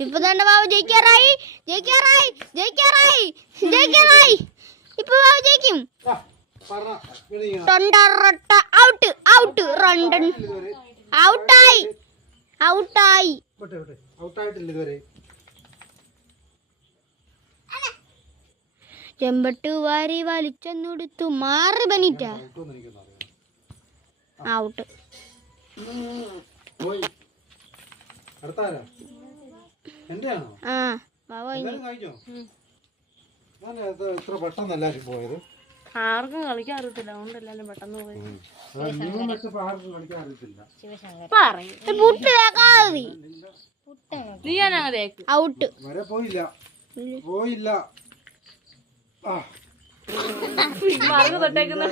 ഇപ്പൊ തന്നെ ബാബു ജയിക്കാറായി. ഇപ്പൊ ബാബു ജയിക്കും. ഔട്ട് റണ്ടൻ ഔട്ടായി. ചെമ്പട്ട് വാരി വലിച്ചെന്നെടുത്തു മാറി ബനിറ്റ ഔട്ട്. ആ ആർക്കും കളിക്കാൻ അറിയത്തില്ല, അതുകൊണ്ട് എല്ലാരും പെട്ടെന്ന് പോയി. ഔട്ട്. മറന്നു തൊട്ടേക്കുന്ന